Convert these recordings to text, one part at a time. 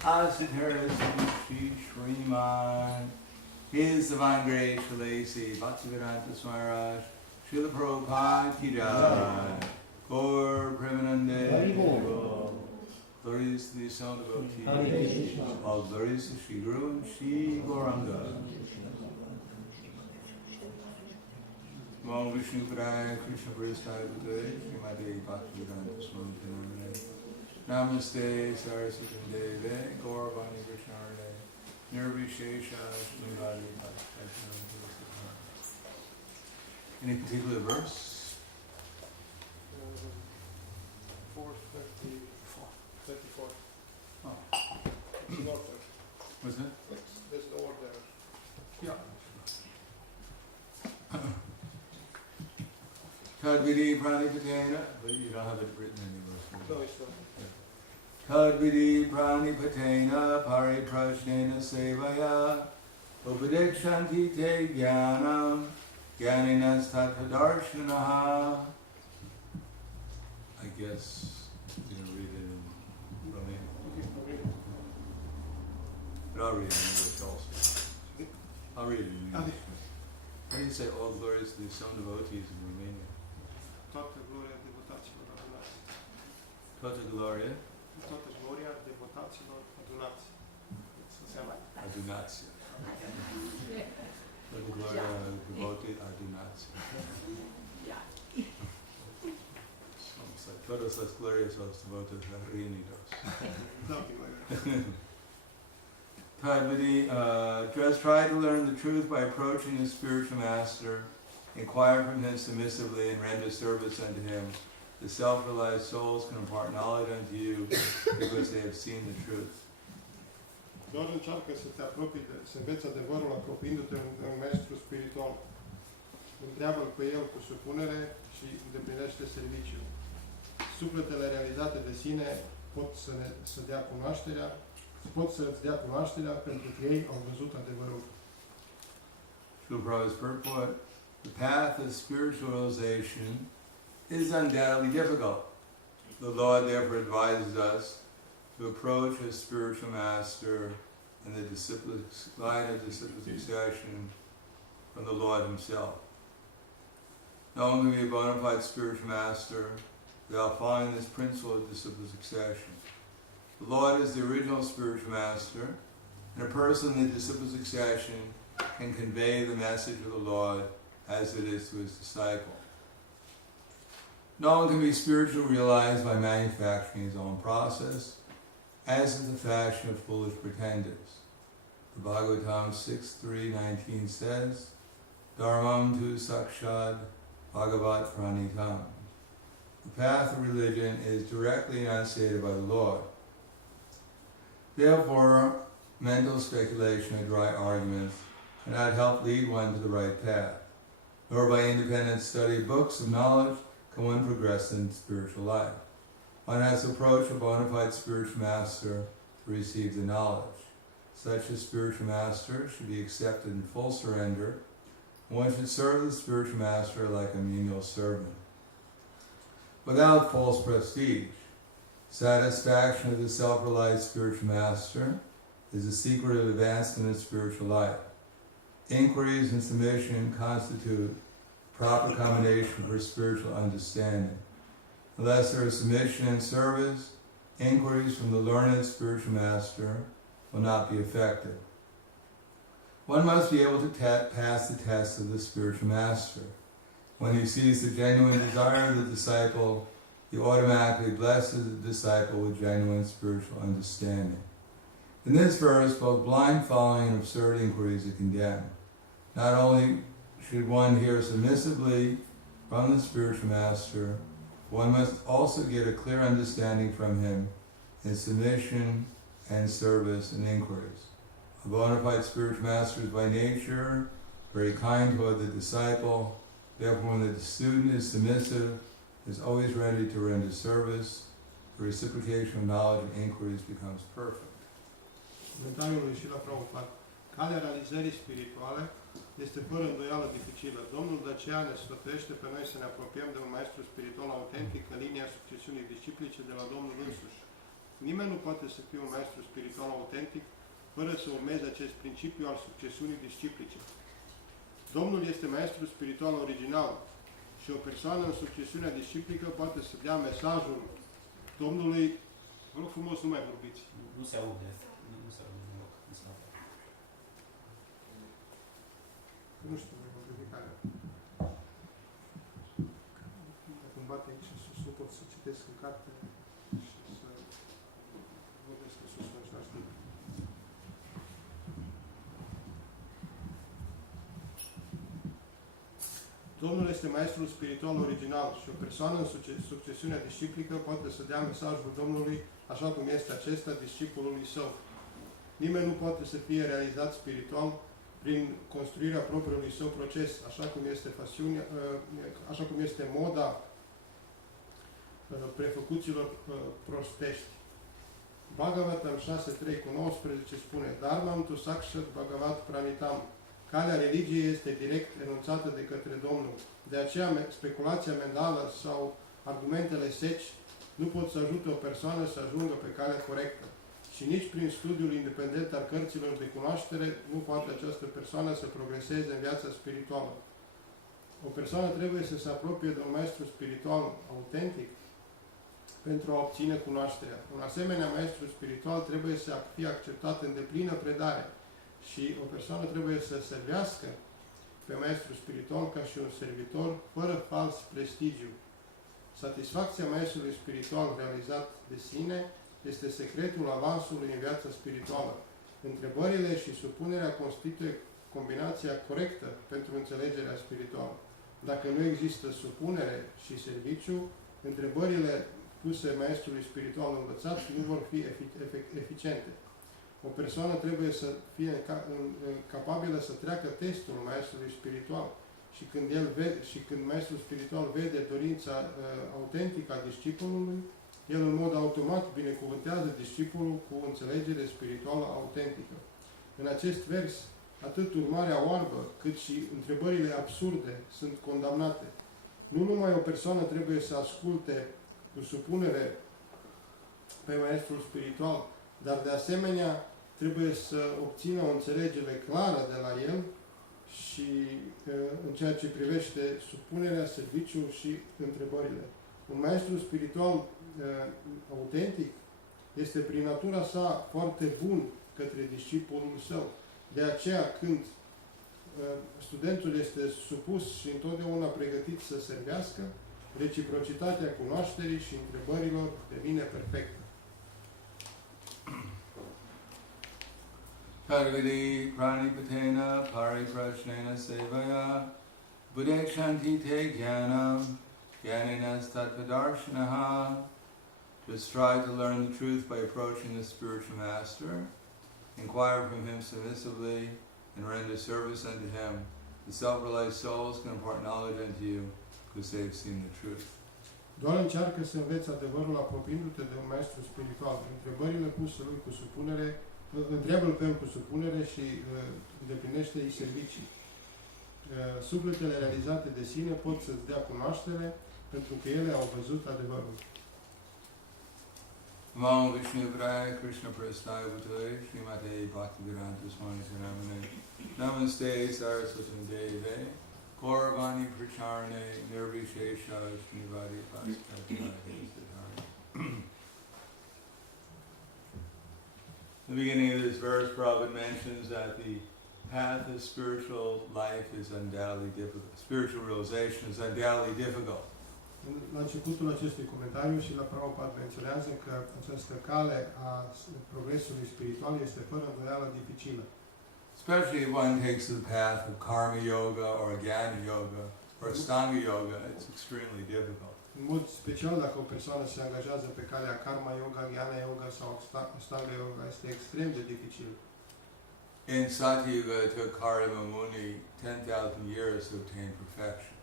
Asitara Shri Sriman, His Divine Grace Shalasi, Bhaktivedanta Smaraj, Srila Prabhupada Ki Jai, Gaur Premanande, glories to the sound devotees, all glories to Shri Guru and Shri Gauranga. Namo Vishnu Padaya Krishna Prasthaya Bhutale Srimati Bhaktivedanta Swami Tinamane Namaste Saraswati Deve Gauravani Krishnarade Nirvishesha Srimati Bhaktivedanta. Any particular verse? 4:24. Oh. It's not there. What's that? There's no order. Yeah. Tadvidi pranipatena, but you don't have it written anywhere. No, it's not. Tadvidi pranipatena pariprashnena sevaya upadekshanti te jnanam jnaninas tattvadarshanaha. I guess you're going to read it in Romania. But I'll read it in English also. I'll read it in English. How do you say all glories to the some devotees in Romania? Toată gloria devotaților adunați. Toată gloria? Toată gloria devotaților adunați. Să înseamnă. Adunați. Toată gloria devotei adunați. It's like todos los gloriosos devotos reunidos. Something like that. Tadvidi, just try to learn the truth by approaching the spiritual master, inquire from him submissively and render service unto him. The self-realized souls can impart knowledge unto you because they have seen the truth. Doar încearcă să te apropii, să înveți adevărul apropiindu-te de un maestru spiritual. Întreabă-l pe el cu supunere și îndeplinește serviciul. Sufletele realizate de sine pot să-ți dea cunoașterea pentru că ei au văzut adevărul. Srila Prabhupada's purport, the path of spiritualization is undoubtedly difficult. The Lord therefore advises us to approach a spiritual master in the line of disciplic succession from the Lord himself. No one can be a bona fide spiritual master without following this principle of disciplic succession. The Lord is the original spiritual master, and a person in the disciplic succession can convey the message of the Lord as it is to his disciple. No one can be spiritually realized by manufacturing his own process, as is the fashion of foolish pretenders. The Bhagavatam 6.3.19 says, Dharmam tu sakshad bhagavat pranitam. The path of religion is directly enunciated by the Lord. Therefore, mental speculation or dry arguments cannot help lead one to the right path, nor by independent study of books of knowledge can one progress in spiritual life. One has to approach a bona fide spiritual master to receive the knowledge. Such a spiritual master should be accepted in full surrender, and one should serve the spiritual master like a menial servant. Without false prestige, satisfaction of the self-realized spiritual master is the secret of advancement in spiritual life. Inquiries and submission constitute proper combination for spiritual understanding. Unless there is submission and service, inquiries from the learned spiritual master will not be effective. One must be able to pass the test of the spiritual master. When he sees the genuine desire of the disciple, he automatically blesses the disciple with genuine spiritual understanding. In this verse, both blind following and absurd inquiries are condemned. Not only should one hear submissively from the spiritual master, one must also get a clear understanding from him in submission and service and inquiries. A bona fide spiritual master is by nature very kind toward the disciple. Therefore, when the student is submissive, is always ready to render service, the reciprocation of knowledge and inquiries becomes perfect. Comentariul lui Srila Prabhupada. Calea realizării spirituale este fără îndoială dificilă. Domnul de aceea ne sfătuiește pe noi să ne apropiem de un maestru spiritual autentic în linia succesiunii disciplice de la Domnul însuși. Nimeni nu poate să fie un maestru spiritual autentic fără să urmeze acest principiu al succesiunii disciplice. Domnul este maestru spiritual original și o persoană în succesiunea disciplică poate să dea mesajul Domnului. Vă rog frumos, nu mai vorbiți. Nu se aude. Nu se aude deloc. Nu se aude. Nu știu, modificarea. Dacă îmi bate aici în sus, nu pot să citesc în carte și să vorbesc în sus în același timp. Domnul este maestrul spiritual original și o persoană în succesiunea disciplică poate să dea mesajul Domnului așa cum este acesta discipolului său. Nimeni nu poate să fie realizat spiritual prin construirea propriului său proces, așa cum este moda prefăcuților prostești. Bhagavatam 6.3.19 spune: Dharmam tu sakshat bhagavat pranitam. Calea religiei este direct enunțată de către Domnul. De aceea, speculația mentală sau argumentele seci nu pot să ajute o persoană să ajungă pe calea corectă. Și nici prin studiul independent al cărților de cunoaștere nu poate această persoană să progreseze în viața spirituală. O persoană trebuie să se apropie de un maestru spiritual autentic pentru a obține cunoașterea. Un asemenea maestru spiritual trebuie să fie acceptat în deplină predare și o persoană trebuie să servească pe maestru spiritual ca și un servitor, fără fals prestigiu. Satisfacția maestrului spiritual realizat de sine este secretul avansului în viața spirituală. Întrebările și supunerea constituie combinația corectă pentru înțelegerea spirituală. Dacă nu există supunere și serviciu, întrebările puse maestrului spiritual învățat nu vor fi eficiente. O persoană trebuie să fie capabilă să treacă testul maestrului spiritual și când maestrul spiritual vede dorința autentică a discipolului, el în mod automat binecuvântează discipolul cu înțelegere spirituală autentică. În acest vers, atât urmarea oarbă, cât și întrebările absurde sunt condamnate. Nu numai o persoană trebuie să asculte cu supunere pe maestrul spiritual, dar de asemenea trebuie să obțină o înțelegere clară de la el și în ceea ce privește supunerea, serviciul și întrebările. Un maestru spiritual autentic este prin natura sa foarte bun către discipolul său. De aceea, când studentul este supus și întotdeauna pregătit să servească, reciprocitatea cunoașterii și întrebărilor devine perfectă. Parvidi pranipatena pariprashnena sevaya buddhakshanti te jnanam jnaninas tattvadarshanaha. Just strive to learn the truth by approaching the spiritual master, inquire from him submissively, and render service unto him. The self-realized souls can impart knowledge unto you, because they have seen the truth. Doar încearcă să înveți adevărul apropiindu-te de un maestru spiritual. Întrebările puse lui cu supunere, întreabă-l pe el cu supunere și îndeplinește-i servicii. Sufletele realizate de sine pot să-ți dea cunoaștere pentru că ele au văzut adevărul. Namo Vishnu Padaya Krishna Prasthaya Bhutale Srimate Bhaktivedanta Swami Namane Namaste Saraswati Deve Gauravani Pracharane Nirvishesha Shnivadi Bhakti. The beginning of this verse, Prabhupada mentions that the path of spiritual life is undoubtedly difficult. Spiritual realization is undoubtedly difficult. La începutul acestui comentariu și la Prabhupada menționează că această cale a progresului spiritual este fără îndoială dificilă. Especially if one takes the path of karma yoga or jnana yoga or astanga yoga, it's extremely difficult. În mod special, dacă o persoană se angajează pe calea karma yoga, jnana yoga sau astanga yoga, este extrem de dificil. In Satya Yuga, it took Kardama Muni 10,000 years to obtain perfection.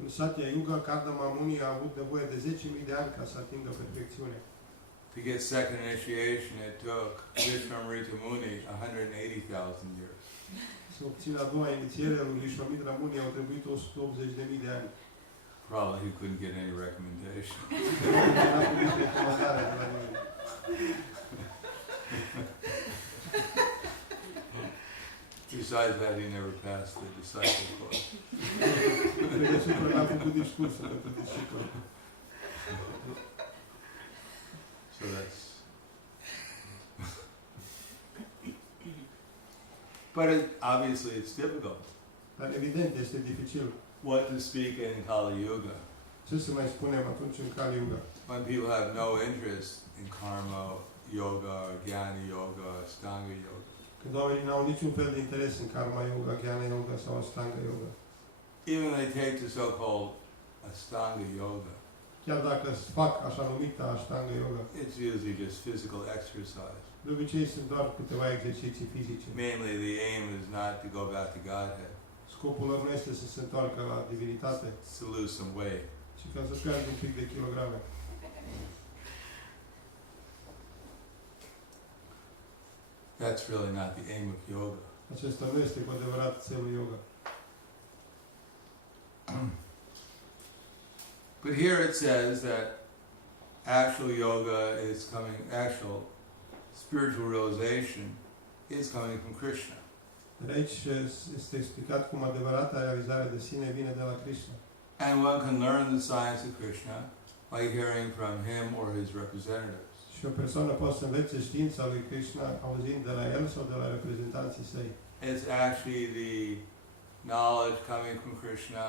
În Satya Yuga, Kardama Muni a avut nevoie de 10.000 de ani ca să atingă perfecțiune. To get second initiation, it took Vishwamrita Muni 180,000 years. Să obțină a doua inițiere lui Vishwamitra Muni au trebuit 180.000 de ani. Probably he couldn't get any recommendation. Besides that, he never passed the disciple course. Pe deasupra n-a făcut discursul pentru discipoli. So that's. But obviously it's difficult. Dar evident este dificil. What to speak in Kali Yuga Ce să mai spunem atunci în Kali Yuga? when people have no interest in karma yoga, or jnana yoga, or Ashtanga yoga. Când oamenii n-au niciun fel de interes în Karma Yoga, Jnana Yoga sau Ashtanga Yoga. Even they take the so-called Ashtanga yoga, Chiar dacă fac așa numită Ashtanga Yoga, it's usually just physical exercise. de obicei sunt doar câteva exerciții fizice. Mainly the aim is not to go back to Godhead, Scopul lor nu este să se întoarcă la divinitate, it's to lose some weight. ci ca să piardă un pic de kilograme. That's really not the aim of yoga. Acesta nu este cu adevărat țelul yoga. But here it says that actual yoga is coming, actual spiritual realization is coming from Krishna. Dar aici este explicat cum adevărata realizare de sine vine de la Krishna. And one can learn the science of Krishna by hearing from him or his representatives. Și o persoană poate să învețe știința lui Krishna auzind de la el sau de la reprezentanții săi. It's actually the knowledge coming from Krishna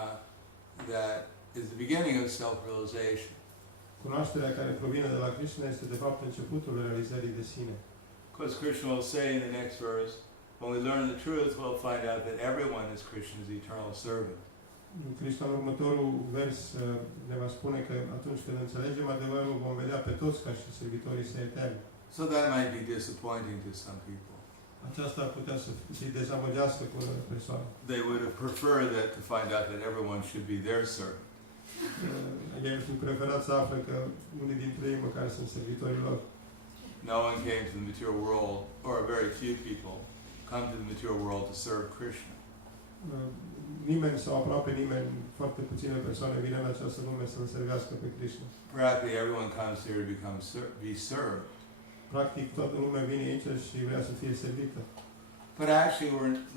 that is the beginning of self-realization. Cunoașterea care provine de la Krishna este de fapt începutul realizării de sine. Because Krishna will say in the next verse, when we learn the truth, we'll find out that everyone is Krishna's eternal servant. Krishna în următorul vers ne va spune că atunci când înțelegem adevărul vom vedea pe toți ca și servitorii săi eterni. So that might be disappointing to some people. Aceasta ar putea să-i dezamăgească pe unele persoane. They would have preferred that to find out that everyone should be their servant. Ei ar fi preferat să afle că unii dintre ei măcar sunt servitorii lor. No one came to the material world, or very few people come to the material world to serve Krishna. Nimeni sau aproape nimeni, foarte puține persoane vin în această lume să-L servească pe Krishna. Practically everyone comes here to be served. Practic toată lumea vine aici și vrea să fie servită. But actually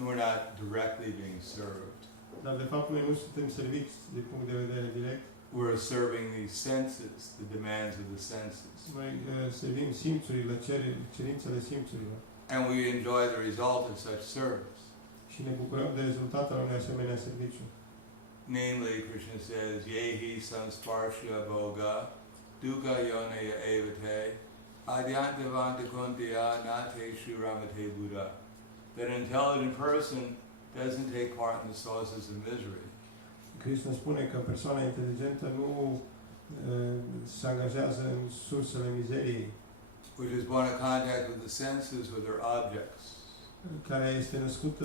we're not directly being served. Dar de fapt noi nu suntem serviți din punct de vedere direct. We're serving the senses, the demands of the senses. Noi servim simțurile, cerințele simțurilor. And we enjoy the result of such service. Și ne bucurăm de rezultatele unui asemenea serviciu. Namely, Krishna says, Yehi samsparsha bhoga, dukkha yoneya evate, adyantavanta kuntiya nateshu ramate buddha. That an intelligent person doesn't take part in the sources of misery. Krishna spune că persoana inteligentă nu se angajează în sursele mizeriei, which is born in contact with the senses, with their objects. Care este născută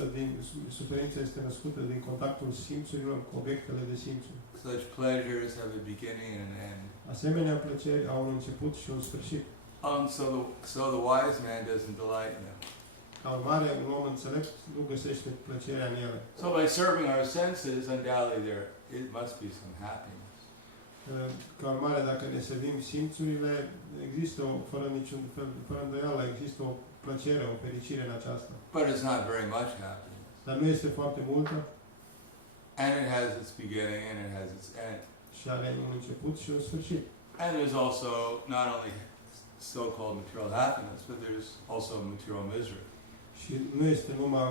suferința este născută din contactul simțurilor cu obiectele de simțuri. Such pleasures have a beginning and an end. Asemenea plăceri au un început și un sfârșit. So the wise man doesn't delight in them. Ca urmare, un om înțelept nu găsește plăcerea în ele. So by serving our senses, undoubtedly it must be some happiness. Ca urmare, dacă ne servim simțurile, există fără îndoială, există o plăcere, o fericire în aceasta. But it's not very much happiness. Dar nu este foarte multă. And it has its beginning and it has its end. Și are un început și un sfârșit. And there's also not only so-called material happiness, but there's also material misery. Și nu este numai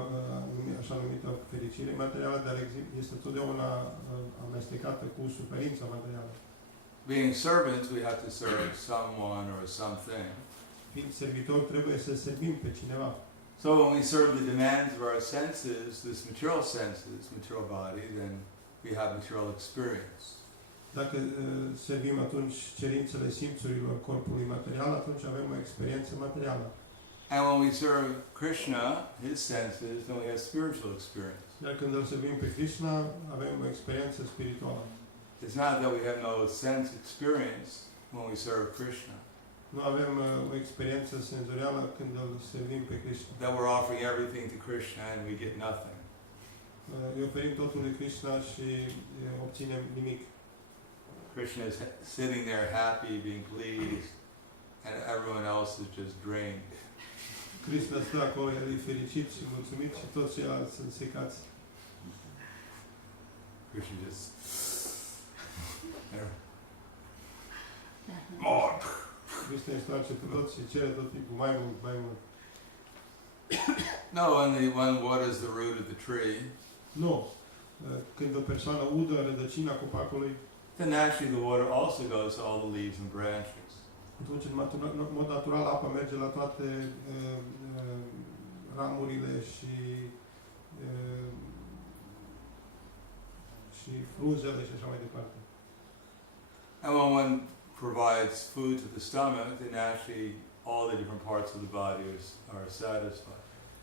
așa numită fericire materială, dar este totdeauna amestecată cu suferința materială. Being servants, we have to serve someone or something. Fiind servitori, trebuie să servim pe cineva. So when we serve the demands of our senses, this material senses, material body, then we have material experience. Dacă servim atunci cerințele simțurilor corpului material, atunci avem o experiență materială. And when we serve Krishna, his senses, then we have spiritual experience. Dar când îl servim pe Krishna, avem o experiență spirituală. It's not that we have no sense experience when we serve Krishna. Nu avem o experiență senzorială când îl servim pe Krishna. That we're offering everything to Krishna and we get nothing. Îi oferim totul lui Krishna și obținem nimic. Krishna is sitting there happy, being pleased, and everyone else is just drained. Krishna stă acolo, el e fericit și mulțumit și toți ceilalți sunt secați. Krishna just more. Krishna îi stoarce pe toți și cere tot timpul mai mult, mai mult. No, when what is the root of the tree, Nu. Când o persoană udă rădăcina copacului, then naturally the water also goes to all the leaves and branches. atunci în mod natural apa merge la toate ramurile și frunzele și așa mai departe. And when one provides food to the stomach, then naturally all the different parts of the body are satisfied.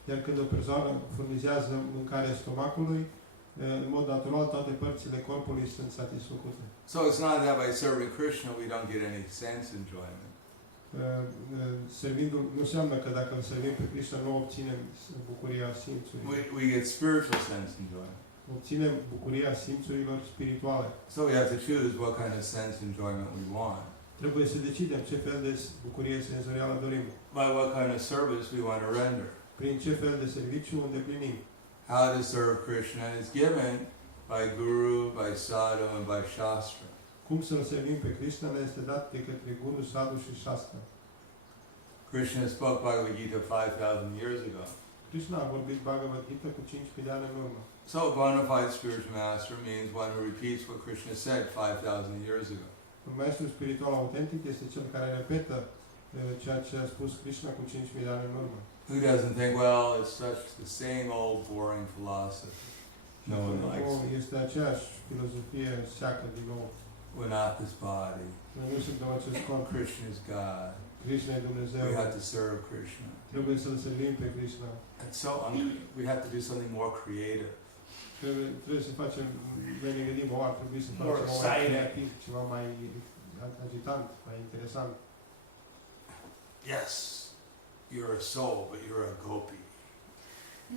Iar când o persoană furnizează mâncare stomacului, în mod natural toate părțile corpului sunt satisfăcute. So it's not that by serving Krishna we don't get any sense enjoyment. Servindu-l nu înseamnă că dacă îl servim pe Krishna nu obținem bucuria simțurilor. We get spiritual sense enjoyment. Obținem bucuria simțurilor spirituale. So we have to choose what kind of sense enjoyment we want. Trebuie să decidem ce fel de bucurie senzorială dorim. By what kind of service we want to render. Prin ce fel de serviciu îndeplinim. How to serve Krishna is given by Guru, by Sadhu, and by Shastra. Cum să-L servim pe Krishna ne este dat de către Guru, Sadhu și Shastra. Krishna spoke Bhagavad Gita 5,000 years ago. Krishna a vorbit Bhagavad Gita cu 5.000 de ani în urmă. So a bona fide spiritual master means one who repeats what Krishna said 5,000 years ago. Un maestru spiritual autentic este cel care repetă ceea ce a spus Krishna cu 5.000 de ani în urmă. Who doesn't think, well, it's such the same old boring philosophy. No one likes it. Este aceeași filozofie seacă din nou. We're not this body. Noi nu suntem acest corp. Krishna is God. Krishna e Dumnezeu. We have to serve Krishna. Trebuie să-L servim pe Krishna. And so we have to do something more creative. Trebuie să facem, noi ne gândim, ar trebui să facem More ceva mai exciting. creativ, ceva mai agitant, mai interesant. Yes, you're a soul, but you're a gopi.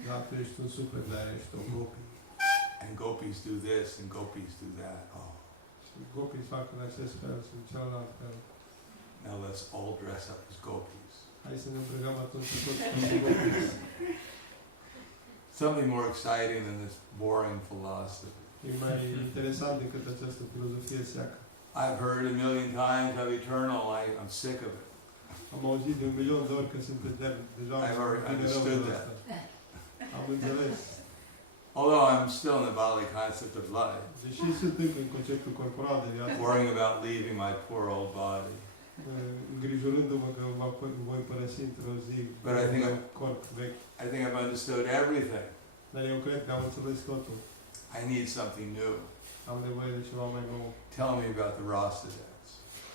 Da, tu ești un suflet, dar ești o gopi. And gopis do this and gopis do that. Oh, Și gopii fac în acest fel și în celălalt fel. now let's all dress up as gopis. Hai să ne îmbrăcăm atunci cu toți gopii. Something more exciting than this boring philosophy. E mai interesant decât această filozofie seacă. I've heard a million times of eternal. I'm sick of it. Am auzit de 1.000.000 de ori că sunt etern. Deja I've already vine rău understood de that. asta. Am înțeles. Although I'm still in the bodily concept of life, Deși sunt încă în conceptul corporal de viață, worrying about leaving my poor old body. îngrijorându-mă că voi părăsi într-o zi But I think corp vechi. I think I've understood everything. Dar eu cred că am înțeles totul. I need something new. Am nevoie de ceva mai nou. Tell me about the rasa dance.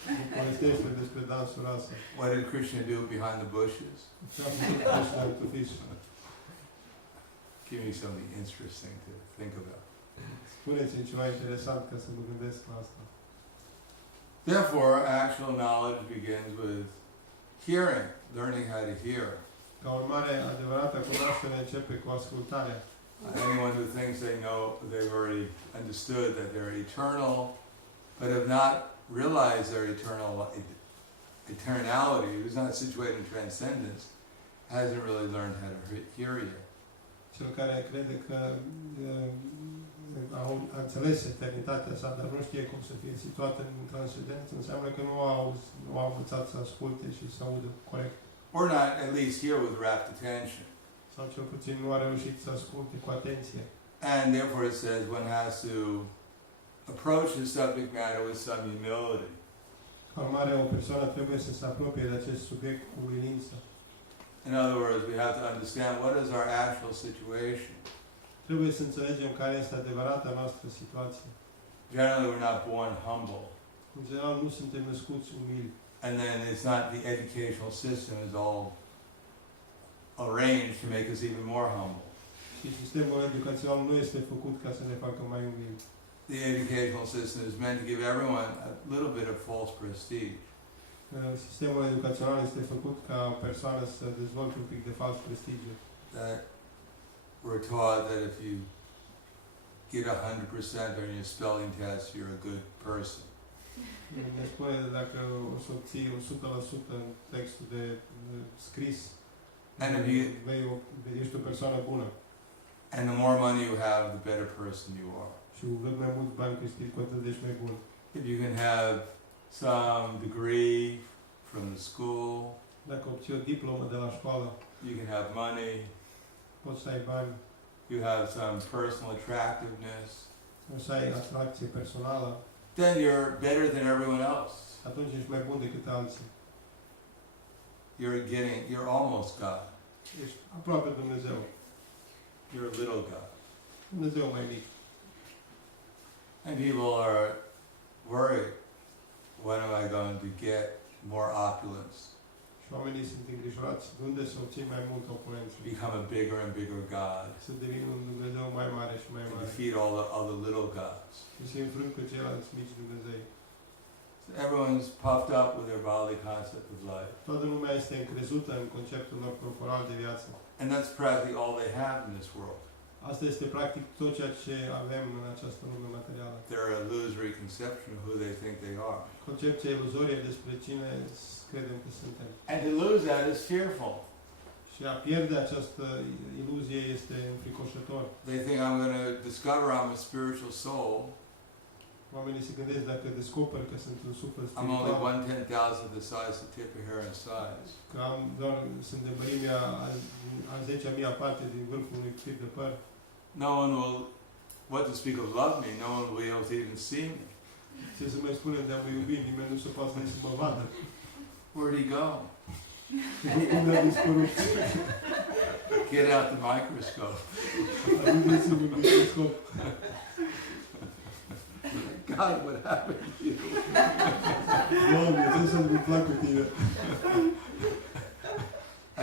Îmi povestește despre dansul rasa. What did Krishna do behind the bushes? Ce a făcut Krishna în tufiș? Give me something interesting to think about. Spuneți-mi ceva interesant ca să mă gândesc la asta. Therefore, actual knowledge begins with hearing, learning how to hear. Ca urmare, adevărata cunoaștere începe cu ascultarea. Anyone who thinks they know, they've already understood that they're eternal, but have not realized their eternality, who's not situated in transcendence, hasn't really learned how to hear yet. Cel care crede că a înțeles eternitatea sa, dar nu știe cum să fie situat în transcendență, înseamnă că nu a învățat să asculte și să audă corect. Or not at least hear with rapt attention. Sau cel puțin nu a reușit să asculte cu atenție. And therefore it says one has to approach the subject matter with some humility. Ca urmare, o persoană trebuie să se apropie de acest subiect cu umilință. In other words, we have to understand what is our actual situation. Trebuie să înțelegem care este adevărata noastră situație. Generally, we're not born humble. În general, nu suntem născuți umili. And then it's not the educational system is all arranged to make us even more humble. Și sistemul educațional nu este făcut ca să ne facă mai umili. The educational system is meant to give everyone a little bit of false prestige. Sistemul educațional este făcut ca o persoană să dezvolte un pic de fals prestigiu. That we're taught that if you get 100% on your spelling test, you're a good person. Ne spune dacă o să obții 100% în textul de scris, And if you, ești o persoană bună. and the more money you have, the better person you are. Și cu cât mai mulți bani câștigi, cu atât ești mai bun. If you can have some degree from the school, Dacă obții o diplomă de la școală, you can have money, poți să ai bani, you have some personal attractiveness, o să ai atracție personală, then you're better than everyone else. atunci ești mai bun decât alții. You're almost God. Ești aproape Dumnezeu. You're a little God. Dumnezeu mai mic. And people are worried, when am I going to get more opulence? Și oamenii sunt îngrijorați de unde să obții mai mult opulență. Become a bigger and bigger God. Să devină un Dumnezeu mai mare și mai To mare. defeat all the other little gods. Și să înfrâng pe ceilalți mici Dumnezei. So everyone's puffed up with their bodily concept of life. Toată lumea este încrezută în conceptul lor corporal de viață. And that's practically all they have in this world. Asta este practic tot ceea ce avem în această lume materială. Their illusory conception of who they think they are. Concepția iluzorie despre cine credem că suntem. And to lose that is fearful. Și a pierde această iluzie este înfricoșător. They think I'm going to discover I'm a spiritual soul. Oamenii se gândesc dacă descoper că sunt un suflet I'm only spiritual, 1/10,000 the size of tip of hair in size. că sunt de mărimea a 10.000 parte din vârful unui fir de păr. No one will, what to speak of love me, no one will be able to even see me. Ce să mai spunem de a mă iubi, nimeni nu se poate să mă vadă. Where'd he go? Unde a dispărut? Get out the microscope. Aduceți-mi un microscop. God, what happened to you? Doamne, ce s-a întâmplat cu tine?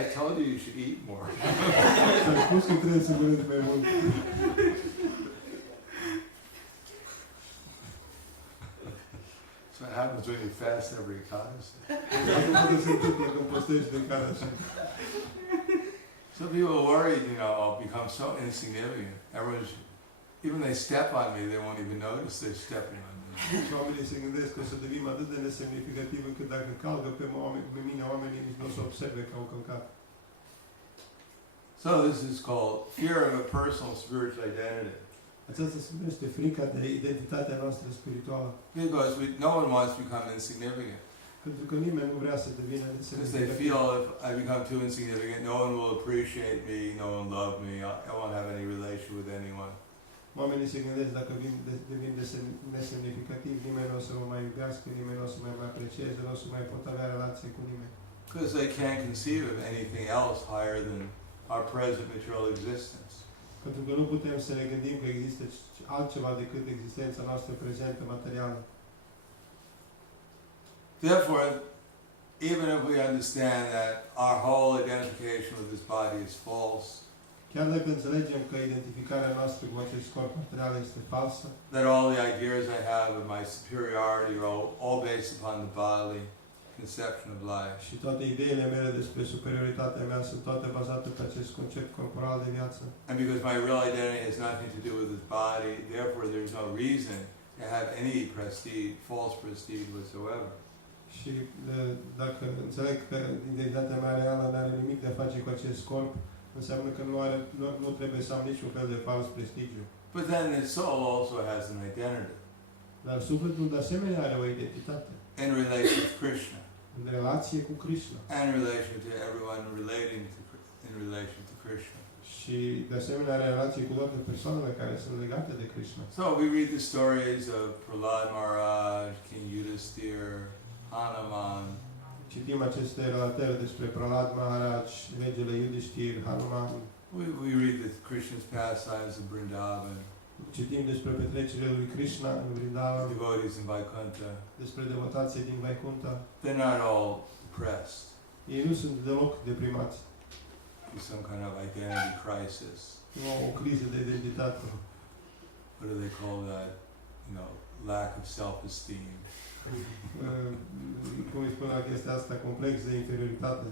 I told you you should eat more. Ți-am spus că trebuie să mănânci mai mult. So what happens when you fast every Ekadasi? Asta se întâmplă când postești de care așa. Some people are worried, I'll become so insignificant. Even they step on me, they won't even notice they're stepping on me. Și oamenii se gândesc că o să devenim atât de nesemnificativ încât dacă calcă pe mine, oamenii nici nu o să observe că au călcat. So this is called fear of a personal spiritual identity. Aceasta se numește frica de identitatea noastră spirituală. Because no one wants to become insignificant. Pentru că nimeni nu vrea să devină Because they nesemnificativ. feel if I become too insignificant, no one will appreciate me, no one will love me, I won't have any relation with anyone. Oamenii se gândesc dacă devin nesemnificativ, nimeni nu o să mă mai iubească, nimeni nu o să mă mai aprecieze, nu o să mai pot avea relație cu nimeni. Because they can't conceive of anything else higher than our present material existence. Pentru că nu putem să ne gândim că există altceva decât existența noastră prezentă materială. Therefore, even if we understand that our whole identification with this body is false, Chiar dacă înțelegem că identificarea noastră cu acest corp material este falsă, that all the ideas I have of my superiority are all based upon the bodily conception of life, și toate ideile mele despre superioritatea mea sunt toate bazate pe acest concept corporal de viață. and because my real identity has nothing to do with this body, therefore there's no reason to have any prestige, false prestige whatsoever. Și dacă înțeleg că identitatea mea reală nu are nimic de a face cu acest corp, înseamnă că nu trebuie să am niciun fel de fals prestigiu. But then the soul also has an identity Dar sufletul de asemenea are o identitate in relation to Krishna, în relație cu Krishna and in relation to everyone in relation to Krishna. și de asemenea are relație cu toate persoanele care sunt legate de Krishna. So we read the stories of Prahlad Maharaj, King Yudhisthira, Hanuman. Citim aceste relatări despre Prahlad Maharaj, regele Yudhishthir, Hanuman. We read the Krishna's pastimes in Vrindavan, Citim despre petrecerile lui Krishna în Vrindavan, devotees in Vaikuntha. despre devotație din Vaikunta. They're not all depressed Ei nu sunt deloc deprimați. with some kind of identity crisis. Nu au o criză de identitate. What do they call that? Lack of self-esteem. Cum îi spune la chestia asta, complex de inferioritate.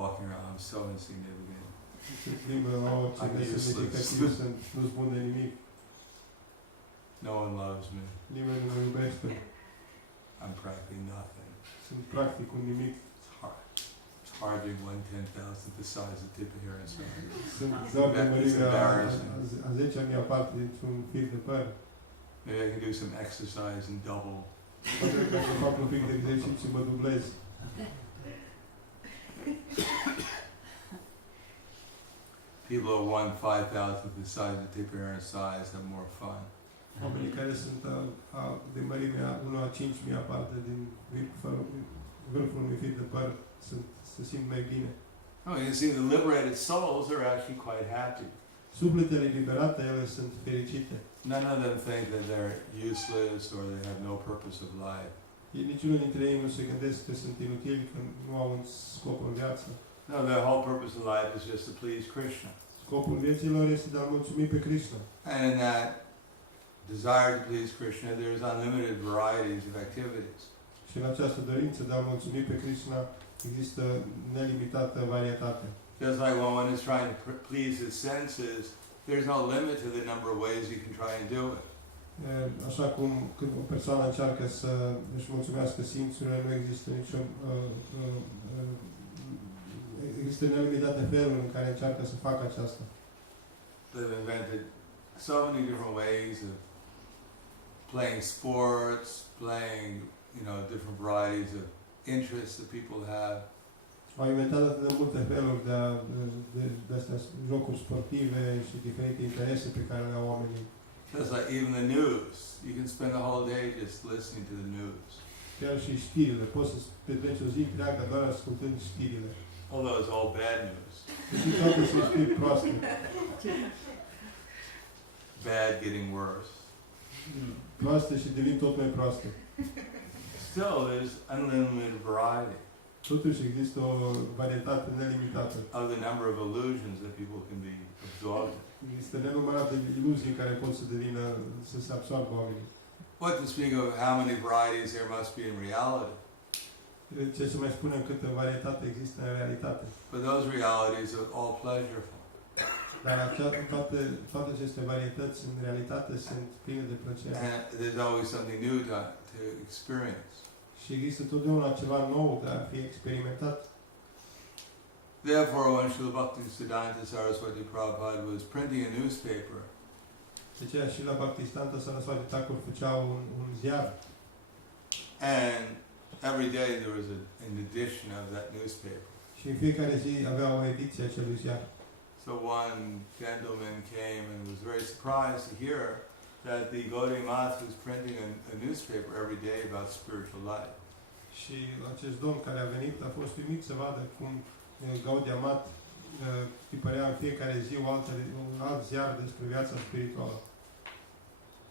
Walking around, I'm so insignificant. Se plimbă la orice nesemnificativ, nu spun de nimic. No one loves me. Nimeni nu mă iubește. I'm practically nothing. Sunt practic un nimic. It's hard doing 1/10,000th the size of tip of hair and so on. Sunt doar de It's mărimea embarrassing. a 10-a mea parte dintr-un fir de păr. Maybe I can do some exercise and double. Poate că dacă fac un pic de exercițiu mă dublez. People who are 1/5,000th the size of tip of hair and size have more fun. Oamenii care sunt de mărimea 1/5.000 parte din vârful unui fir de păr se simt mai bine. Oh, you see, the liberated souls are actually quite happy. Sufletele liberate, ele sunt fericite. None of them think that they're useless or they have no purpose of life. Niciunul dintre ei nu se gândesc că sunt inutili, că nu au un scop în viață. No, their whole purpose of life is just to please Krishna. Scopul vieții lor este de a mulțumi pe Krishna. And in that desire to please Krishna, there's unlimited varieties of activities. Și în această dorință de a mulțumi pe Krishna există nelimitată varietate. Just like when one is trying to please his senses, there's no limit to the number of ways you can try and do it. Așa cum când o persoană încearcă să își mulțumească simțurile, nu există nicio există nelimitate feluri în care încearcă să facă aceasta. They've invented so many different ways of playing sports, playing, different varieties of interests that people have. Au inventat atât de multe feluri de astea jocuri sportive și diferite interese pe care le au oamenii. Just like even the news, you can spend the whole day just listening to the news. Chiar și știrile, poți să petreci o zi întreagă doar ascultând știrile. Although it's all bad news. Și toate sunt știri proaste. Bad getting worse. Proaste și devin tot mai proaste. Still, there's unlimited variety Totuși există o varietate nelimitată. of the number of illusions that people can be absorbed in. Există nenumărate iluzii care pot să devină, să se absorbă oamenii. What to speak of how many varieties there must be in reality. Ce să mai spunem câtă varietate există în realitate. But those realities are all pleasureful. Dar toate aceste varietăți în realitate sunt pline de plăcere. And there's always something new to experience. Și există totdeauna ceva nou de a fi experimentat. Therefore, when Srila Bhaktisiddhanta Saraswati Prabhupada was printing a newspaper, De aceea și la Bhaktisiddhanta Saraswati Thakur făcea un ziar. and every day there was an edition of that newspaper. Și în fiecare zi avea o ediție a acelui ziar. So one gentleman came and was very surprised to hear that the Gaudiya Math was printing a newspaper every day about spiritual life. Și acest domn care a venit a fost uimit să vadă cum Gaudiya Math tipărea în fiecare zi un alt ziar despre viața spirituală.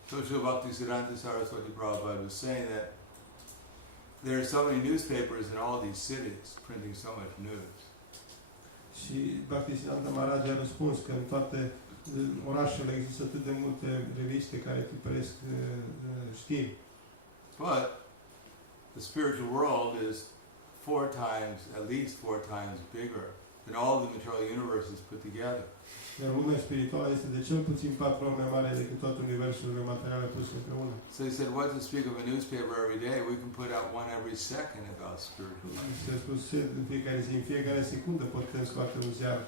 So Srila Bhaktisiddhanta Saraswati Prabhupada was saying that there are so many newspapers in all these cities printing so much news. Și Bhaktisiddhanta Maharaj a răspuns că în toate orașele există atât de multe reviste care tipăresc știri. But the spiritual world is at least four times bigger than all the material universes put together. Iar lumea spirituală este de cel puțin 4 ori mai mare decât toate universurile materiale puse împreună. So he said, what to speak of a newspaper every day? We can put out one every second about spiritual life. Se spus în fiecare zi, în fiecare secundă putem scoate un ziar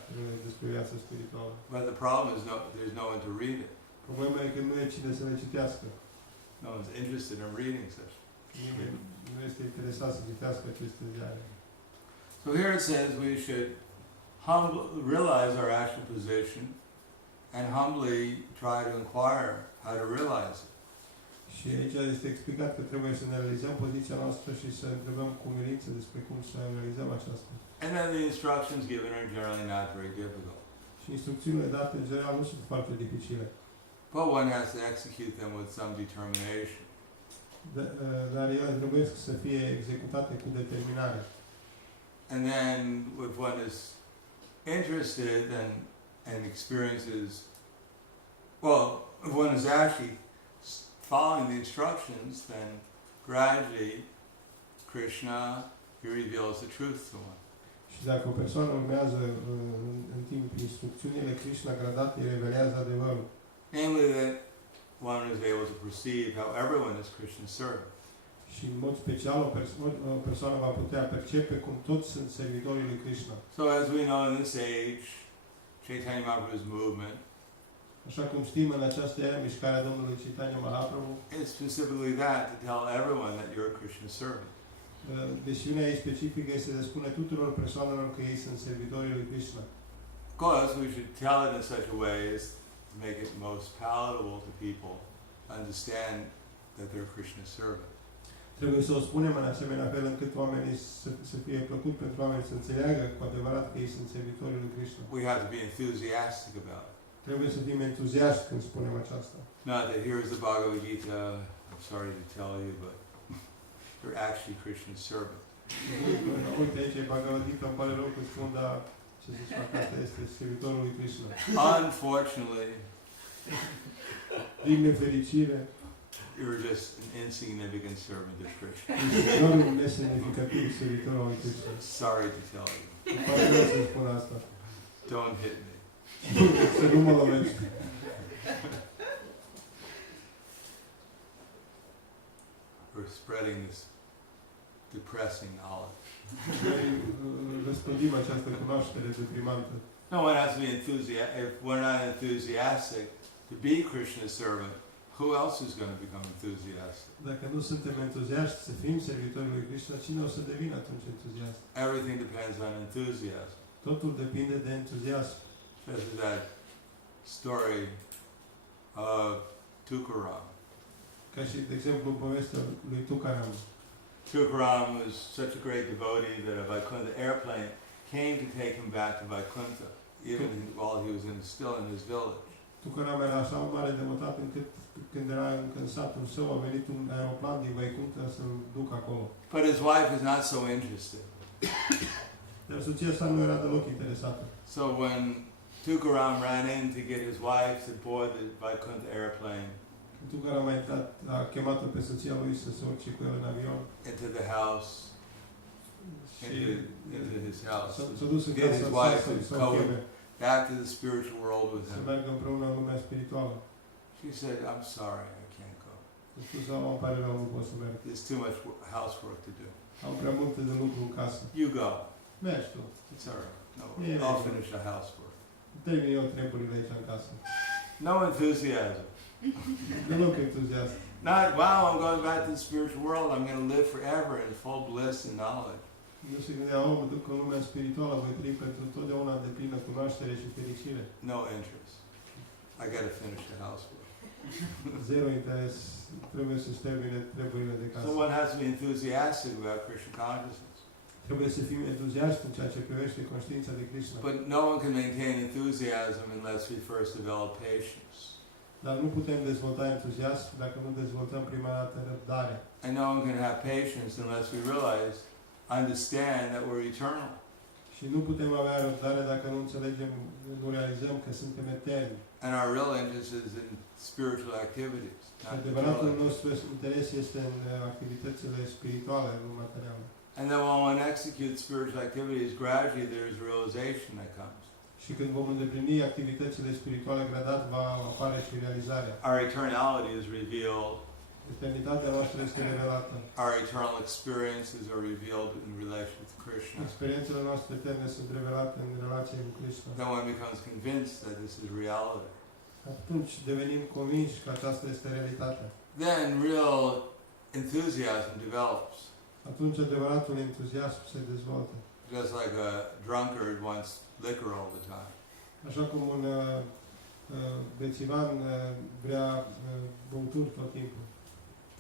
despre viața spirituală. But the problem is there's no one to read it. Problema e că nu e cine să le citească. No one's interested in reading such. Nimeni nu este interesat să citească aceste ziare. So here it says we should realize our actual position and humbly try to inquire how to realize it. Și aici este explicat că trebuie să ne realizăm poziția noastră și să întrebăm cu umilință despre cum să realizăm aceasta. And then the instructions given are generally not very difficult. Și instrucțiunile date în general nu sunt foarte dificile. But one has to execute them with some determination. Dar ele trebuie să fie executate cu determinare. And then if one is interested and experiences, if one is actually following the instructions, then gradually Krishna, he reveals the truth to one. Și dacă o persoană urmează în timp instrucțiunile, Krishna gradat îi revelează adevărul. Namely that one is able to perceive how everyone is Krishna's servant. Și în mod special o persoană va putea percepe cum toți sunt servitorii lui Krishna. So as we know in this age, Chaitanya Mahaprabhu's movement Așa cum știm, în această era mișcarea Domnului Chaitanya Mahaprabhu, is specifically that, to tell everyone that you're a Krishna servant. misiunea ei specifică este de a spune tuturor persoanelor că ei sunt servitorii lui Krishna. Of course, we should tell it in such a way as to make it most palatable to people to understand that they're Krishna's servant. Trebuie să o spunem în asemenea fel încât oamenii să fie plăcut pentru oameni să înțeleagă cu adevărat că ei sunt servitorii lui Krishna. We have to be enthusiastic about it. Trebuie să fim entuziaști când spunem aceasta. Not that here's the Bhagavad Gita, I'm sorry to tell you, but you're actually Krishna's servant. Uite, aici e Bhagavad Gita, îmi pare rău că spun, dar ce să fac, asta este servitorul lui Krishna. Unfortunately, Din nefericire, you're just an insignificant servant of Krishna. ești doar un nesemnificativ servitor al lui Krishna. Sorry to tell you. Îmi pare rău să spun asta. Don't hit me. Să nu mă lovești. We're spreading this depressing knowledge. Noi răspândim această cunoaștere deprimantă. No one has to be enthusiastic. If we're not enthusiastic to be Krishna's servant, who else is going to become enthusiastic? Dacă nu suntem entuziaști să fim servitori lui Krishna, cine o să devină atunci entuziast? Everything depends on enthusiasm. Totul depinde de entuziasm. This is that story of Tukaram. Ca și, de exemplu, povestea lui Tukaram. Tukaram was such a great devotee that a Vaikuntha airplane came to take him back to Vaikuntha, even while he was still in his village. Tukaram era așa un mare devotat încât când era încă în satul său, a venit un aeroplan din Vaikuntha să-l ducă acolo. But his wife was not so interested. Dar soția sa nu era deloc interesată. So when Tukaram ran in to get his wife to board the Vaikuntha airplane Tukaram a chemat-o pe soția lui să se urce cu el în avion into the house, și into his house, s-a dus în get casa his sa wife să to o go cheme, back to the spiritual world with să him. meargă împreună în lumea spirituală. She said, "I'm sorry, I can't go. A spus, îmi pare rău, nu pot să merg. There's too much housework to do. Am prea multe de lucru în casă. You go. Mergi tu. It's all right. No, Yeah. I'll finish the housework." Termin eu treburile aici în casă. No enthusiasm. Deloc entuziast. Not, wow, I'm going back to the spiritual world. I'm going to live forever in full bliss and knowledge. Nu se gândea, mă duc în lumea spirituală, voi trăi pentru totdeauna de plină cunoaștere și fericire. No interest. I got to finish the housework. Zero interes, trebuie să-și termine treburile de casă. So one has to be enthusiastic about Krishna consciousness. Trebuie să fim entuziaști în ceea ce privește conștiința de Krishna. But no one can maintain enthusiasm unless we first develop patience. Dar nu putem dezvolta entuziasm dacă nu dezvoltăm prima dată răbdare. And no one can have patience unless we understand that we're eternal. Și nu putem avea răbdare dacă nu înțelegem, nu realizăm că suntem eterni. And our real interest is in spiritual activities, Și not adevăratul material. nostru interes este în activitățile spirituale, nu materiale. And then when one executes spiritual activities, gradually there's realization that comes. Și când vom îndeplini activitățile spirituale, gradat va apare și realizarea. Our eternality is revealed. Eternitatea noastră este revelată. Our eternal experiences are revealed in relation to Krishna. Experiențele noastre eterne sunt revelate în relație cu Krishna. Then one becomes convinced that this is reality. Atunci devenim convinși că aceasta este realitatea. Then real enthusiasm develops. Atunci adevăratul entuziasm se dezvoltă. Just like a drunkard wants liquor all the time. Așa cum un bețivan vrea băuturi tot timpul.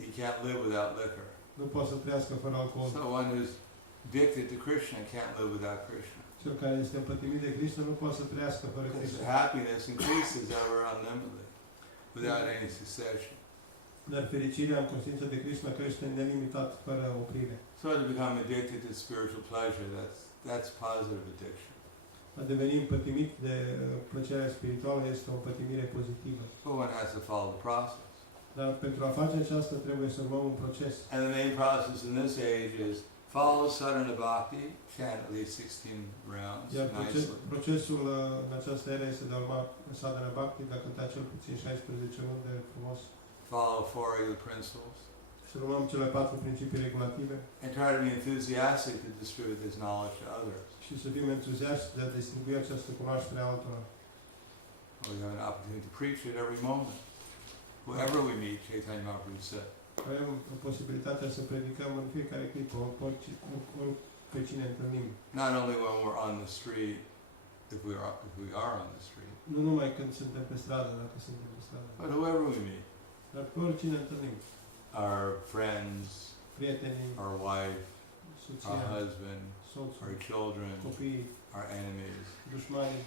He can't live without liquor. Nu poate să trăiască fără alcool. So one who's addicted to Krishna can't live without Krishna. Cel care este împătimit de Krishna nu poate să trăiască fără Because Krishna. happiness increases ever unlimitedly, without any cessation. Dar fericirea în conștiința de Krishna crește nelimitat, fără oprire. So to become addicted to spiritual pleasure, that's positive addiction. A deveni împătimit de plăcerea spirituală este o împătimire pozitivă. So one has to follow the process. Dar pentru a face aceasta trebuie să urmăm un proces. And the main process in this age is follow sadhana bhakti, chant at least 16 rounds Iar nicely. procesul în această era este de a urma sadhana bhakti, de a cânta cel puțin 16 runde frumos. Follow 4 of the principles. Să urmăm cele 4 principii regulative and try to be enthusiastic to distribute this knowledge to others. și să fim entuziaști de a distribui această cunoaștere altora. We have an opportunity to preach at every moment. Whoever we meet, Chaitanya Mahaprabhu said. Avem posibilitatea să predicăm în fiecare clipă, pe cine întâlnim. Not only when we're on the street, if we are on the street, Nu numai când suntem pe stradă, dacă suntem pe stradă, but whoever we meet. dar pe oricine întâlnim. Our friends, Prietenii, our wife, our soția, husband, soțul, our children, copiii, our enemies, dușmanii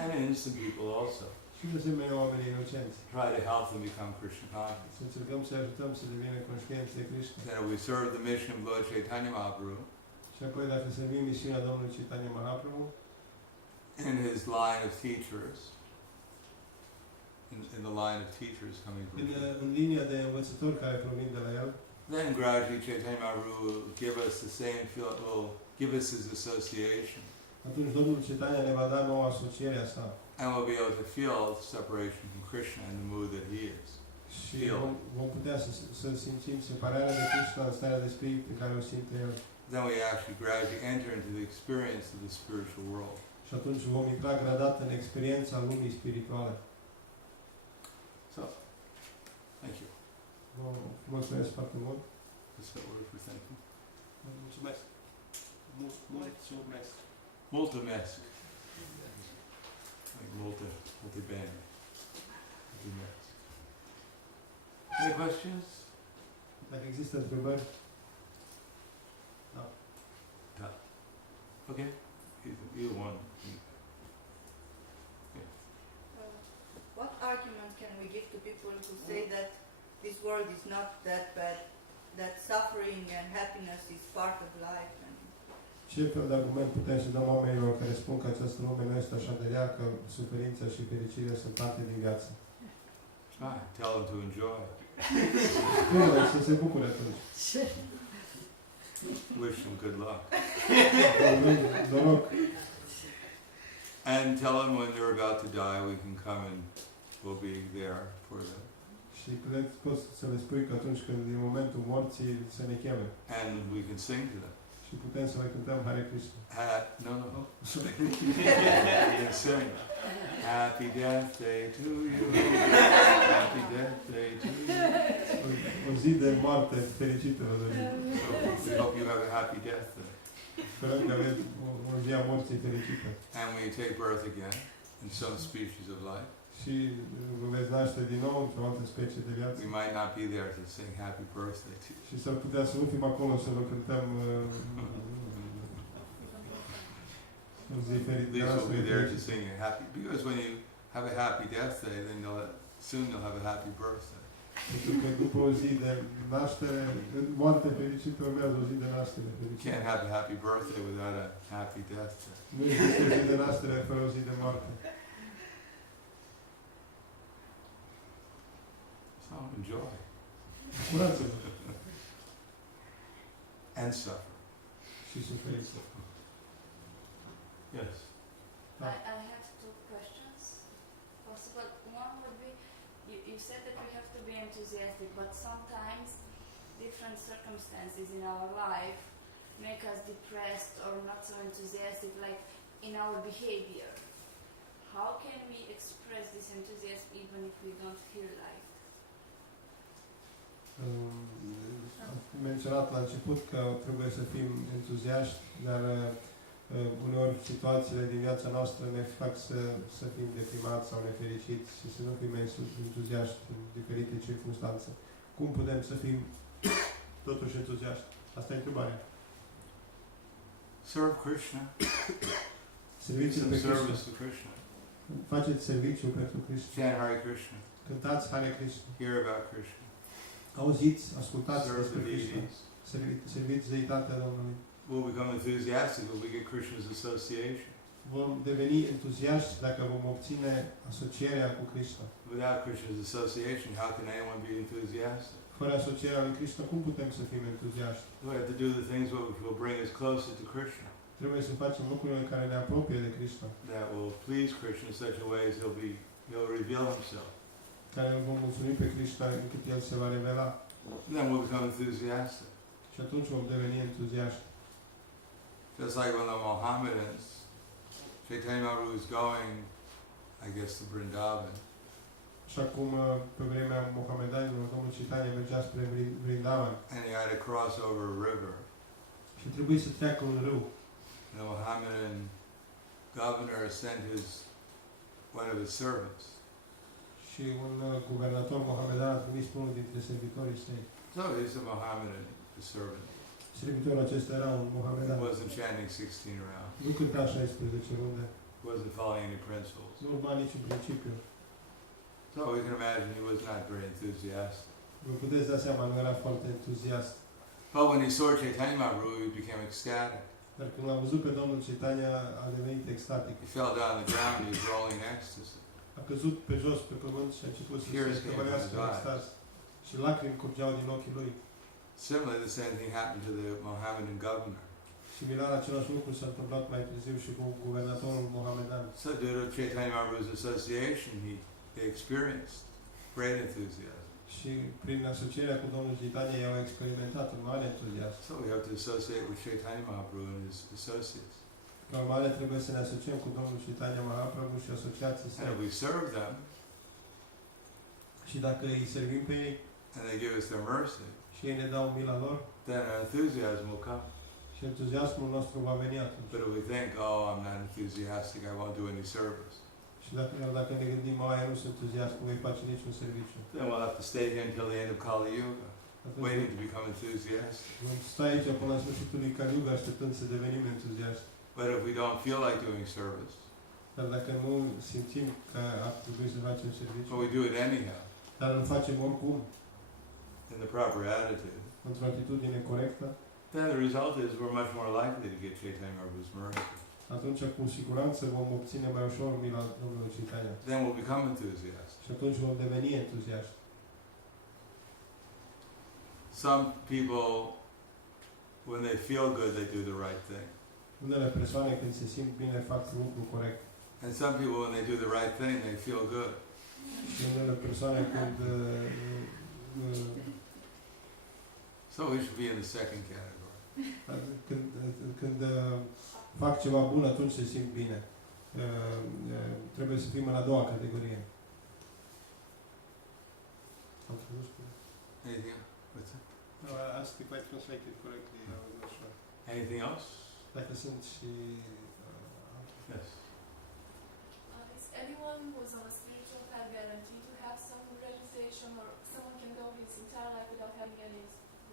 and innocent people also. și de asemenea oamenii inocenți. Try to help them become Krishna conscious. Să încercăm să ajutăm să devină conștienți de Krishna. Then if we serve the mission of Lord Chaitanya Mahaprabhu Și apoi dacă servim misiunea Domnului Chaitanya Mahaprabhu, in his line of teachers, in the line of teachers coming from him, în linia de învățători care provin de la el, then gradually Chaitanya Mahaprabhu will give us the same feel, will give us his association, atunci Domnul Chaitanya ne va da noua asociere a sa. and we'll be able to feel separation from Krishna in the mood that he is. Și vom putea să simțim separarea de Krishna în starea de spirit pe care o simte el. Then we actually gradually enter into the experience of the spiritual world. Și atunci vom intra gradat în experiența lumii spirituale. So, thank you. Vă mulțumesc foarte mult. That's that word for thank you. Mulțumesc. Mulțumesc. Mulțumesc. Like multi band. Mulțumesc. Any questions? Dacă există întrebări, Okay. Either one. What argument can we give to people who say that this world is not that bad, that suffering and happiness is part of life? And ce fel de argument putem să dăm oamenilor care spun că această lume nu este așa de rea, că suferința și fericirea sunt parte din viață? Tell them to enjoy. Spune-le să se bucure atunci. Wish them good luck. Noroc. And tell them when they're about to die, we can come and we'll be there for them. Și poți să le spui că atunci când e momentul morții să ne cheme. And we can sing to them. Și putem să le cântăm Hare Krishna. No. You can sing. Happy death day to you. Happy death day to you. O zi de moarte fericită. So we hope you have a happy death day. Sperăm că aveți o zi a morții fericită. And when you take birth again in some species of life, Și vă veți naște din nou într-o altă specie de viață. we might not be there to sing happy birthday to you. Și s-ar putea să nu fim acolo să vă cântăm o zi At ferită. least we'll be there to sing a happy, because when you have a happy death day, then soon you'll have a happy birthday. Pentru că după o zi de naștere, moarte fericită, urmează o zi de naștere You fericită. can't have a happy birthday without a happy death day. Nu există o zi de naștere fără o zi de moarte. So enjoy. Bucurați-vă And suffer. și suferiți. Yes. I have two questions. Possible. One would be, you said that we have to be enthusiastic, but sometimes different circumstances in our life make us depressed or not so enthusiastic, like in our behavior. How can we express this enthusiasm even if we don't feel like it? Am menționat la început că trebuie să fim entuziaști, dar uneori situațiile din viața noastră ne fac să fim deprimați sau nefericiți și să nu fim entuziaști în diferite circunstanțe. Cum putem să fim totuși entuziaști? Asta e întrebarea. Serve Krishna. Serviți Some pe service Krishna. to Krishna. Faceți serviciu pentru Krishna. Chant Hare Krishna. Cântați Hare Krishna. Hear about Krishna. Auziți, ascultați Serve despre the Krishna. deities. Serviți deitatea Domnului. We'll become enthusiastic when we get Krishna's association. Vom deveni entuziaști dacă vom obține asocierea cu Krishna. Without Krishna's association, how can anyone be enthusiastic? Fără asocierea lui Krishna, cum putem să fim entuziaști? We have to do the things which will bring us closer to Krishna, Trebuie să facem lucrurile care ne apropie de Krishna, that will please Krishna in such a way as he'll reveal himself. care îl vom mulțumi pe Krishna încât El se va revela. then we'll become enthusiastic. Și atunci vom deveni entuziaști. Just like when the Mohammedans, Chaitanya Mahaprabhu was going, I guess, to Vrindavan. Așa cum pe vremea Mohamedanilor, Domnul Chaitanya mergea spre Vrindavan And he had to cross over a river. și trebuie să treacă un râu. And the Mohammedan governor sent one of his servants. Și un guvernator mohamedan a trimis pe unul dintre servitorii săi. So he's a Mohammedan, the servant. Servitorul acesta era un He mohamedan. wasn't chanting 16 rounds. Nu cânta 16 runde, He wasn't following any principles. nu urma niciun principiu. So we can imagine he was not very enthusiastic. Vă puteți da seama, nu era foarte entuziast. But when he saw Chaitanya Mahaprabhu, he became ecstatic. Dar când l-a văzut pe Domnul Chaitanya, a devenit extatic. He fell down on the ground and he was rolling in ecstasy. A căzut pe jos, pe pământ și a început să Tears se came scăvărească from în his extaz. Și lacrimi curgeau din ochii lui. Similarly, the same thing happened to the Mohammedan governor. Similar, același lucru s-a întâmplat mai târziu și cu guvernatorul mohamedan. So due to Chaitanya Mahaprabhu's association, they experienced great enthusiasm. Și prin asocierea cu Domnul Chaitanya i-au experimentat un mare entuziasm. So we have to associate with Chaitanya Mahaprabhu and his associates. Ca urmare, trebuie să ne asociem cu Domnul Chaitanya Mahaprabhu și asociații And săi. if we serve them, Și dacă îi servim pe ei and they give us their mercy, și ei ne dau mila lor, then our enthusiasm will come. și entuziasmul nostru va veni atunci. But if we think, oh, I'm not enthusiastic, I won't do any service, Și dacă ne gândim, eu nu sunt entuziast, nu voi face niciun serviciu. then we'll have to stay here until the end of Kali Yuga, Atunci waiting to become enthusiastic. vom sta aici până la sfârșitul lui Kali Yuga, așteptând să devenim entuziaști. But if we don't feel like doing service, Dar dacă nu simțim că ar trebui să facem serviciu, but we do it anyhow, dar îl facem oricum, in the proper attitude, într-o atitudine corectă, then the result is we're much more likely to get Chaitanya Mahaprabhu's mercy. atunci cu siguranță vom obține mai ușor mila Domnului Chaitanya. Then we'll become enthusiastic. Și atunci vom deveni entuziaști. Some people, when they feel good, they do the right thing. Unele persoane când se simt bine fac lucrul corect. And some people, when they do the right thing, they feel good. Și unele persoane când So we should be in the second category. când fac ceva bun, atunci se simt bine. Trebuie să fim în a doua categorie. Am spus? Anything else? What's that? No, I asked if I translated correctly. I was not sure. Anything else? Dacă sunt și... Yes. Is anyone who's on a spiritual path guaranteed to have some realization, or someone can go his entire life without having any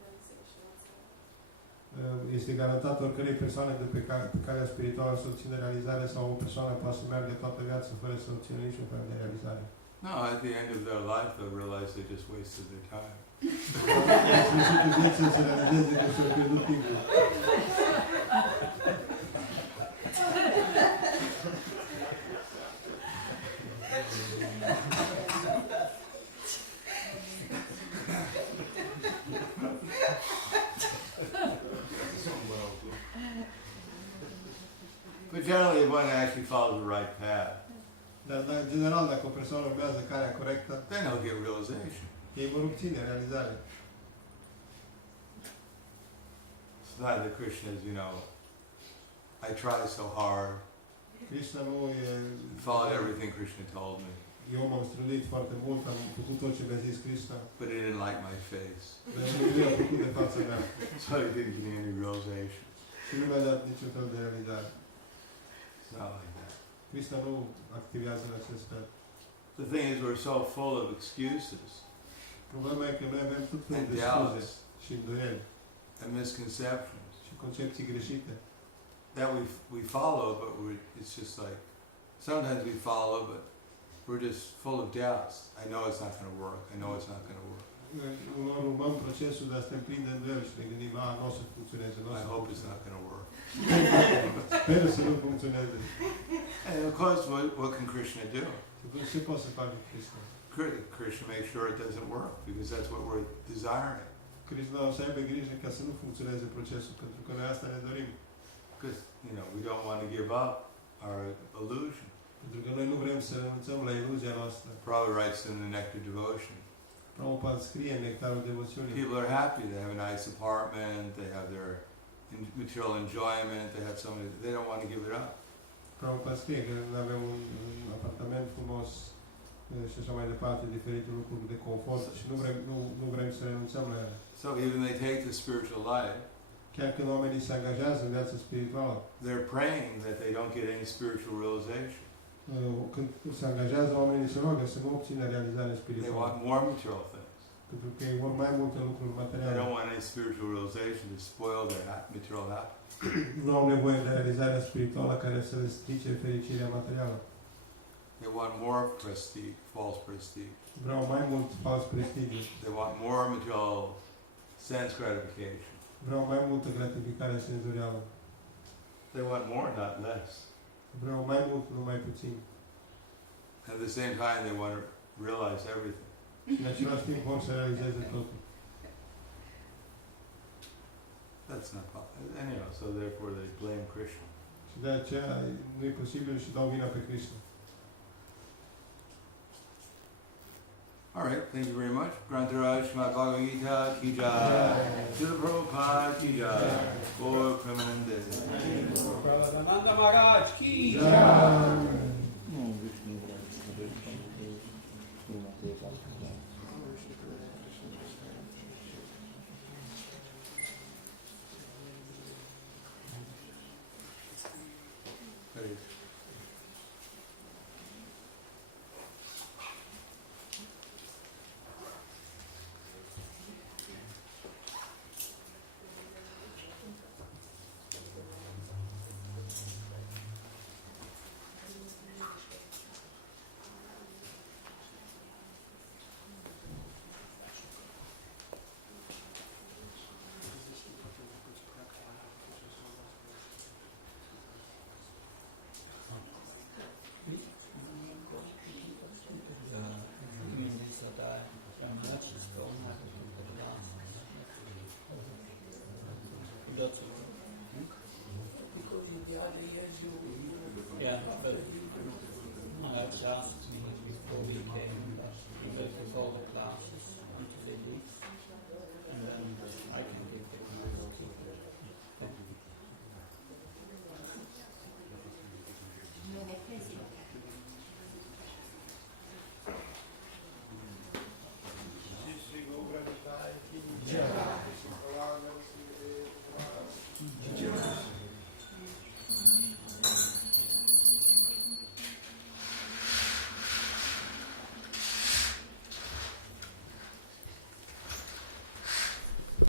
realization whatsoever? Este garantat oricărei persoane de pe calea spirituală să obțină realizare sau o persoană poate să meargă toată viața fără să obțină niciun fel de realizare. No, at the end of their life, they'll realize they just wasted their time. La sfârșitul vieții să realizeze că și-au pierdut timpul. But generally, if one actually follows the right path, Dar, în general, dacă o persoană urmează calea corectă, then they'll get realization. ei vor obține realizare. It's not that Krishna is, I try so hard, Krishna nu e... followed everything Krishna told me, Eu m-am străduit foarte mult, am făcut tot ce mi-a zis Krishna, but he didn't like my face. dar nu i-a făcut de fața mea. So he didn't give me any realization. Și nu mi-a dat niciun fel de realizare. It's not like that. Krishna nu activează în acest fel. The thing is, we're so full of excuses Problema e că noi avem tot felul and de scuze doubts și îndoieli and misconceptions și concepții greșite. that we follow, but it's just like, sometimes we follow, but we're just full of doubts. I know it's not going to work. I know it's not going to work. Uneori urmăm procesul, dar suntem plini de îndoieli și ne gândim, nu o să funcționeze, nu o I să hope it's funcționeze. not going to work. Sper să nu funcționeze. And of course, what can Krishna do? Și atunci ce poate să facă Krishna? Krishna makes sure it doesn't work because that's what we're desiring. Krishna o să aibă grijă ca să nu funcționeze procesul, pentru că noi asta ne dorim. Because, we don't want to give up our illusion. Pentru că noi nu vrem să renunțăm la iluzia noastră. Prabhu writes in the Nectar Devotion, Prabhupada scrie în Nectarul Devoțiunii. People are happy, they have a nice apartment, they have their material enjoyment, they have so many, they don't want to give it up. Prabhupada scrie că avem un apartament frumos și așa mai departe, diferite lucruri de confort și nu vrem să renunțăm la ele. So even they take the spiritual life, Chiar când oamenii se angajează în viața spirituală, they're praying that they don't get any spiritual realization. Când se angajează, oamenii se roagă să nu obțină realizare They spirituală. want more material things. Pentru că ei vor mai multe lucruri They materiale. don't want any spiritual realization to spoil their material happiness. Nu au nevoie de realizarea spirituală care să le strice fericirea materială. They want more prestige, false prestige. Vreau mai mult fals prestigiu. They want more material sense gratification. Vreau mai multă gratificare senzorială. They want more, not less. Vreau mai mult, nu mai puțin. At the same time, they want to realize everything. Și în același timp vor să realizeze totul. That's not possible. Anyhow, so therefore they blame Krishna. Și de aceea nu e posibil și dau vina pe Krishna. All right, thank you very much. Grantaraj Srimad Bhagavad Gita ki jai. Srila Prabhupada ki jai. Or Prahladananda. Prahladananda Maharaj ki Jai.